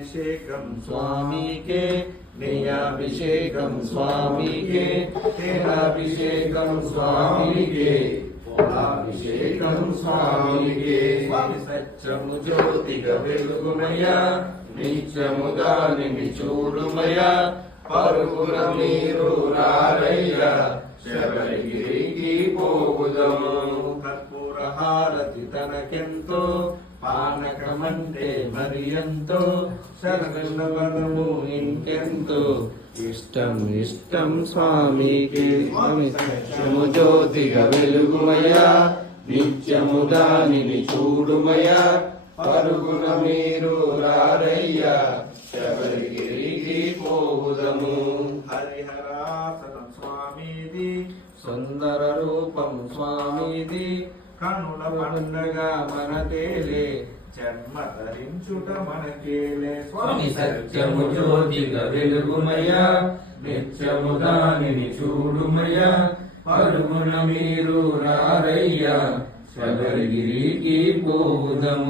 పాలాభిషేకం స్వామికే నెయ్యాభిషేకం స్వామికే తేలాభిషేకం స్వామికే పాలాభిషేకం స్వామికే స్వామి సత్యము జ్యోతిగా వెలుగుమయ్యా నిత్యము దానిని చూడుమయ్యా పరుగున మీరు రారయ్యా శబరిగిరికి పోవుదము కర్పూర హారతి తనకెంతో పానకమంటే మరి ఎంతో శరణము ఇంకెంతో ఇష్టం ఇష్టం స్వామికి స్వామి సత్యము జ్యోతిగా వెలుగుమయ్యా నిత్యము దానిని చూడుమయ్యా పరుగున మీరు రారయ్యా శబరిగిరికి పోవుదము హరిహరాసనం స్వామిది సుందర రూపం స్వామిది కనుల పండగ మన తేలే జన్మ ధరించుట మనకేలే స్వామి సత్యము జ్యోతిగా వెలుగుమయ్యా నిత్యము దానిని చూడుమయ్యా పరుగున మీరు రారయ్యా శబరిగిరికి పోవుదము